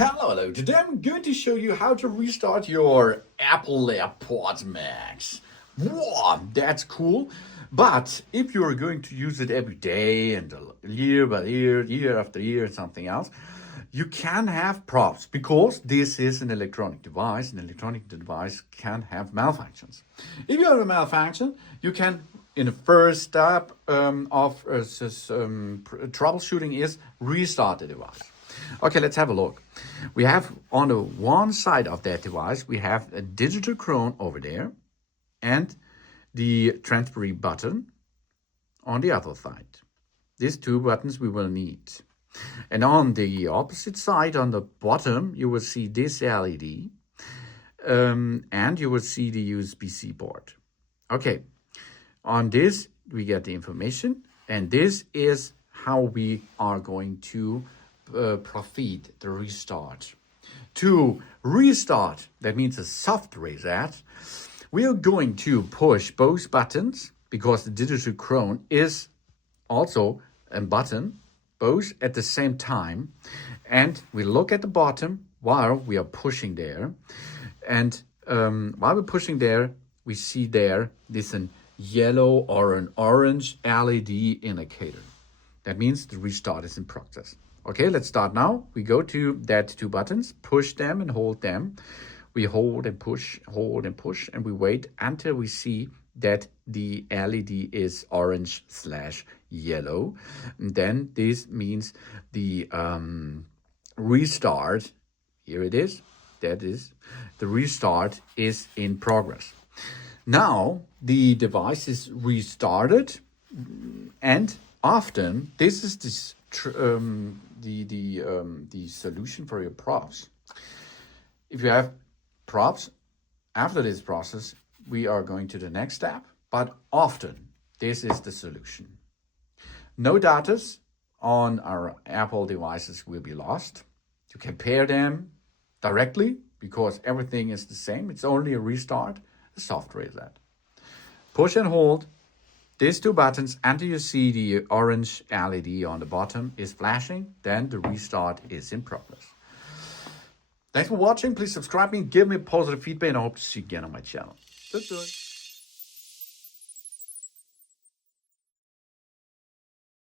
Hello. Today I'm going to show you how to restart your Apple AirPods Max. Wow, that's cool. But if you're going to use it every day and year by year, year after year, and something else, you can have props because this is an electronic device. An electronic device can have malfunctions. If you have a malfunction, you can, in the first step of troubleshooting, is restart the device. Okay, let's have a look. We have on the one side of that device, we have a digital crown over there and the transfer button on the other side. These two buttons we will need. And on the opposite side, on the bottom, you will see this LED and you will see the USB-C port. Okay, on this, we get the information, and this is how we are going to proceed the restart. To restart, that means a soft reset, we are going to push both buttons because the digital crown is also a button, both at the same time. And we look at the bottom while we are pushing there. And while we're pushing there, we see there this an yellow or an orange LED indicator. That means the restart is in progress. Okay, let's start now. We go to that two buttons, push them and hold them. We hold and push, and we wait until we see that the LED is orange/yellow. And then this means the restart, here it is, that is, the restart is in progress. Now the device is restarted, and often this is the solution for your props. If you have props, after this process, we are going to the next step, but often this is the solution. No data on our Apple devices will be lost. You can pair them directly because everything is the same. It's only a restart, a soft reset. Push and hold these two buttons until you see the orange LED on the bottom is flashing, then the restart is in progress. Thanks for watching. Please subscribe me, give me positive feedback, and I hope to see you again on my channel. Tschüss.